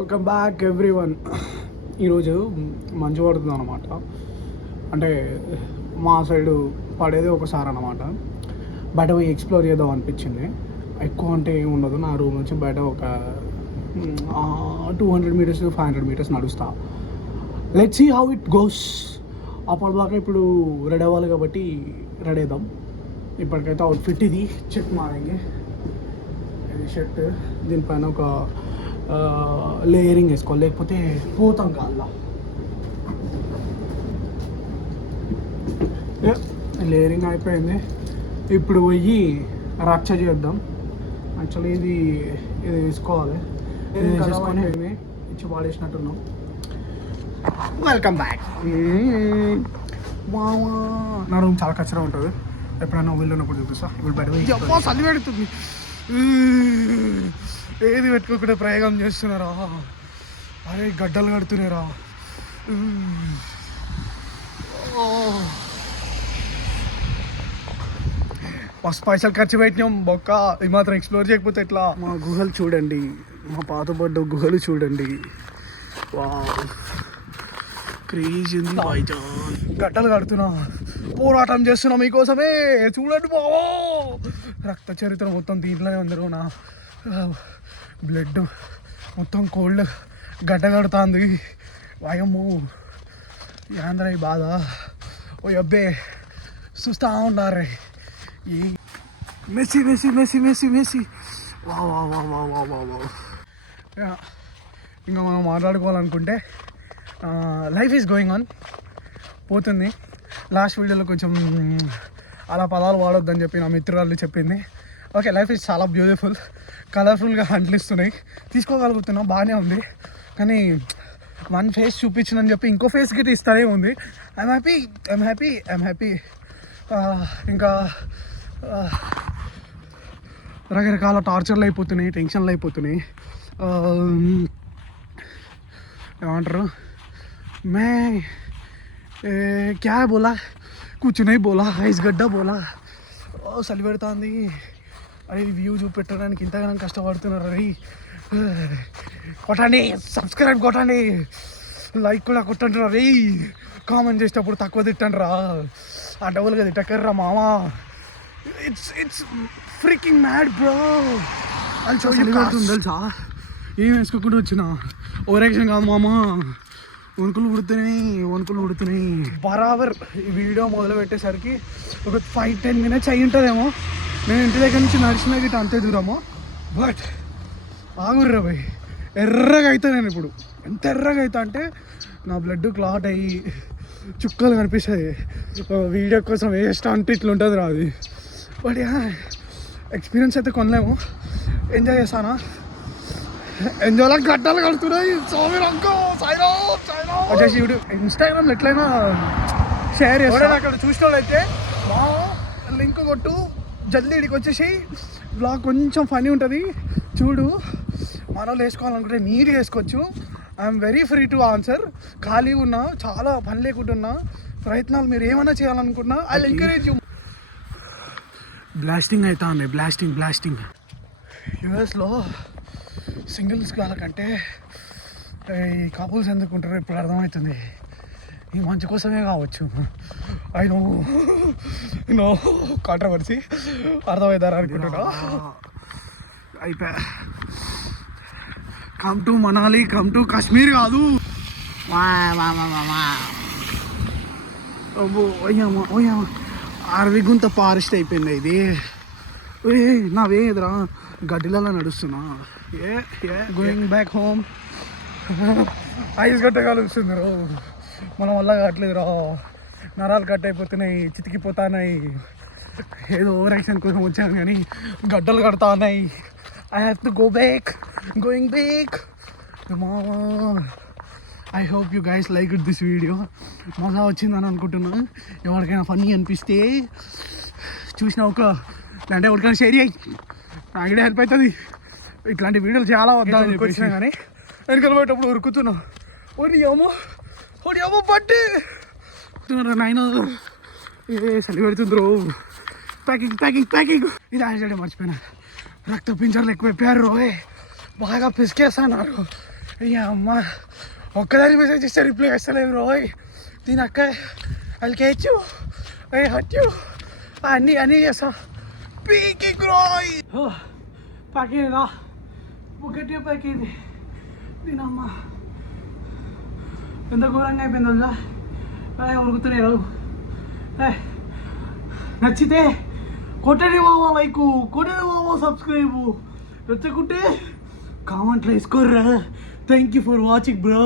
Welcome back everyone. ఈరోజు మంచు పడుతుంది అనమాట. అంటే మా సైడు పడేది ఒకసారి అనమాట. బయట పోయి ఎక్స్ప్లోర్ చేద్దాం అనిపించింది. ఎక్కువ అంటే ఏమి ఉండదు. నా రూమ్ నుంచి బయట ఒక 200 మీటర్స్ 500 మీటర్స్ నడుస్తా. Let's see how it goes. అప్పటిదాకా ఇప్పుడు రెడీ అవ్వాలి కాబట్టి రెడీ అవుదాం. ఇప్పటికైతే అవుట్ఫిట్ ఇది చెక్ మారింది. ఇది షర్ట్, దీనిపైన ఒక లేయరింగ్ వేసుకోవాలి, లేకపోతే పోతాం కాళ్ళ. లేయరింగ్ అయిపోయింది. ఇప్పుడు పోయి రచ్చ చేద్దాం. యాక్చువల్లీ ఇది వేసుకోవాలి. ఇది వేసేసుకొని ఇచ్చి పాడేసినట్టున్నాం. Welcome back. నా రూమ్ చాలా కచ్చరా ఉంటుంది. ఎప్పుడైనా వీళ్ళు ఉన్నప్పుడు చూపిస్తా. ఇప్పుడు బయట చలి పెడుతుంది. ఏది పెట్టుకోకుండా ప్రయోగం చేస్తున్నారా? అరే గడ్డలు కడుతున్నారా? మస్తు పైసలు ఖర్చు పెట్టినాం బొక్క. ఇది మాత్రం ఎక్స్ప్లోర్ చేయకపోతే ఎట్లా? మా గుహలు చూడండి, మా పాతబడ్డ గుహలు చూడండి. క్రేజీ ఉంది. గడ్డలు కడుతున్నా, పోరాటం చేస్తున్నా మీకోసమే. చూడండి బావో, రక్త చరిత్ర మొత్తం దీంట్లోనే అందరూ. నా బ్లడ్ మొత్తం కోల్డ్ గడ్డ కడుతుంది. వాయమ్ము యాంద్ర ఈ బాధ. ఓ అబ్బే చూస్తూ ఉండారే. ఈ Messi Messi Messi Messi Messi వా వా వా వా వా వా వా. ఇంకా మనం మాట్లాడుకోవాలనుకుంటే లైఫ్ ఈజ్ గోయింగ్ ఆన్ పోతుంది. లాస్ట్ వీడియోలో కొంచెం అలా పదాలు వాడొద్దని చెప్పి నా మిత్రురాలు చెప్పింది. ఓకే, లైఫ్ ఈజ్ చాలా బ్యూటిఫుల్, కలర్ఫుల్గా అనిపిస్తున్నాయి. తీసుకోగలుగుతున్నాం, బాగానే ఉంది. కానీ వన్ ఫేస్ చూపించినని చెప్పి ఇంకో ఫేస్ గిట్ ఇస్తానే ఉంది. I'm happy I'm happy I'm happy. ఇంకా రకరకాల టార్చర్లు అయిపోతున్నాయి, టెన్షన్లు అయిపోతున్నాయి. ఏమంటారు, మే క్యా బోలా కుచ్ నహీ బోలా, ఐస్ గడ్డ బోలా. చలి పెడుతుంది. అరే వ్యూ చూపెట్టడానికి ఇంతగానో కష్టపడుతున్నారు. అరే కొట్టండి, సబ్స్క్రైబ్ కొట్టండి, లైక్ కూడా కొట్టండి. రే కామెంట్ చేసేటప్పుడు తక్కువ తిట్టండి రా, ఆ డబుల్గా తిట్టకర్రా మామా. It's freaking mad bro. అది చలి పెడుతుంది తెలుసా? ఏం వేసుకోకుండా వచ్చిన ఓవరాక్షన్ కాదు మామా. వణుకులు పుడుతున్నాయి బరాబర్. ఈ వీడియో మొదలు పెట్టేసరికి ఒక 5-10 మినిట్స్ అయ్యి ఉంటుందేమో. నేను ఇంటి దగ్గర నుంచి నడిచిన గిట్ట అంతే దూరము. బట్ ఆగుర్రా భయ్, ఎర్రగా అవుతా నేను ఇప్పుడు. ఎంత ఎర్రగా అవుతా అంటే నా బ్లడ్ క్లాట్ అయ్యి చుక్కలు కనిపిస్తుంది. వీడియో కోసం వేస్ట్ అంటే ఇట్లా ఉంటుంది రా అది. బట్ ఎక్స్పీరియన్స్ అయితే కొనలేము. ఎంజాయ్ చేస్తానా? ఎంజాయ్లా గడ్డలు కడుతున్నాయి. వచ్చేసి ఇప్పుడు ఇన్స్టాగ్రామ్లో ఎట్లయినా షేర్ చేస్తాను. అక్కడ చూసిన వాళ్ళు అయితే మా లింక్ కొట్టు, జల్దీ ఇడికి వచ్చేసి బ్లాగ్ కొంచెం ఫనీ ఉంటుంది చూడు. మన వాళ్ళు వేసుకోవాలనుకుంటే నీట్గా వేసుకోవచ్చు. I'm very free to answer. ఖాళీగా ఉన్నా, చాలా పని లేకుంటున్నా, ప్రయత్నాలు మీరు ఏమైనా చేయాలనుకున్నా I will encourage you. Blasting అవుతా ఉన్నాయి, బ్లాస్టింగ్. యూఎస్లో సింగిల్స్ వాళ్ళకంటే ఈ కపుల్స్ ఎందుకుంటారో ఇప్పుడు అర్థమవుతుంది. ఈ మంచి కోసమే కావచ్చు. ఐ నో కాంట్రవర్సీ అర్థమవుతారా అనుకుంటున్నా. అయిపోయా. Come to Manali, come to Kashmir కాదు. అరవిగుంత ఫారెస్ట్ అయిపోయింది ఇది. నావేదిరా గడ్డిలలో నడుస్తున్నా. Going back home. ఐస్ కట్టగలుగుతుంది రా, మన వల్ల కావట్లేదు రా. నరాలు కట్ అయిపోతున్నాయి, చితికిపోతున్నాయి. ఏదో ఓవర్ యాక్షన్ కోసం వచ్చాను కానీ గడ్డలు కడతా ఉన్నాయి. I have to going back. I hope you guys like it this video. మజా వచ్చిందని అనుకుంటున్నా. ఎవరికైనా ఫన్నీ అనిపిస్తే చూసిన ఒక అంటే ఎవరికైనా షేర్ చేయి, నాకే హెల్ప్ అవుతుంది. ఇట్లాంటి వీడియోలు చాలా వద్దా వచ్చినా కానీ వెనకలు పోయేటప్పుడు ఉరుకుతున్నా. ఓడి అమ్మో పట్టి నాయన చలి పెడుతుంది రో. ప్యాకింగ్ ఇది యాక్సిడెంట్ మర్చిపోయినా. రక్త పింజర్లు ఎక్కువైపోయారు రోయ్, బాగా పిసికేస్తున్నారు. అయ్యా అమ్మ ఒక్కదాని మెసేజ్ చేస్తే రిప్లై చేస్తలేదు రోయ్ దీని అక్క అది కేచ్చు అయ్యి హత్యు అన్నీ చేస్తా పీకింగ్ రోయ్ పాకిందా గట్టిగా పాకింది దీనమ్మ ఎంత ఘోరంగా అయిపోయింది వద్దా ఉరుకుతున్నాయి నచ్చితే కొట్టండి బాబా లైక్ కొట్టండి బాబా సబ్స్క్రైబ్ నచ్చకుంటే కామెంట్లో వేసుకోర్రా thank you for watching bro